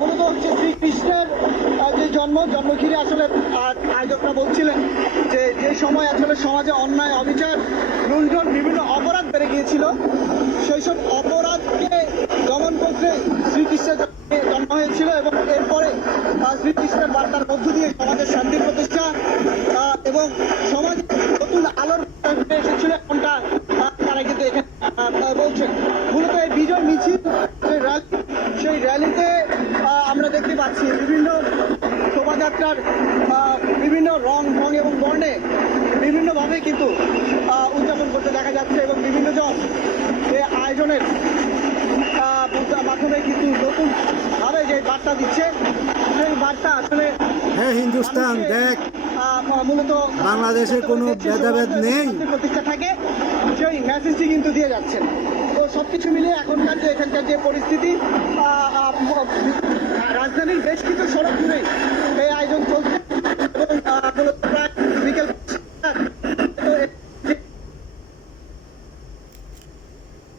মূলত হচ্ছে শ্রীকৃষ্ণের যে জন্ম ঘিরে আসলে আয়োজকরা বলছিলেন যে যে সময় আসলে সমাজে অন্যায় অবিচার লুণ্ঠন বিভিন্ন অপরাধ বেড়ে গিয়েছিল, সেই সব অপরাধকে দমন করতে শ্রীকৃষ্ণের জন্ম হয়েছিল এবং এরপরে শ্রীকৃষ্ণের বার্তার মধ্য দিয়ে সমাজের শান্তির প্রতিষ্ঠা এবং সমাজে নতুন আলোর বার্তা এসেছিল এমনটা তারা কিন্তু এখানে বলছেন। মূলত এই বিজয় মিছিল যে র্যালি, সেই র্যালিতে আমরা দেখতে পাচ্ছি বিভিন্ন শোভাযাত্রার বিভিন্ন রং এবং বর্ণে বিভিন্নভাবে কিন্তু উদযাপন করতে দেখা যাচ্ছে এবং বিভিন্ন জন এই আয়োজনের মাধ্যমে কিন্তু নতুন ভাবে যে বার্তা দিচ্ছে, সেই বার্তা আসলে হ্যাঁ হিন্দুস্তান দেখ, মূলত বাংলাদেশে কোনো ভেদাভেদ নেই, প্রতিষ্ঠা থাকে, সেই মেসেজটি কিন্তু দিয়ে যাচ্ছেন। তো সবকিছু মিলিয়ে এখনকার যে এখানকার যে পরিস্থিতি, রাজধানীর বেশ কিছু সড়ক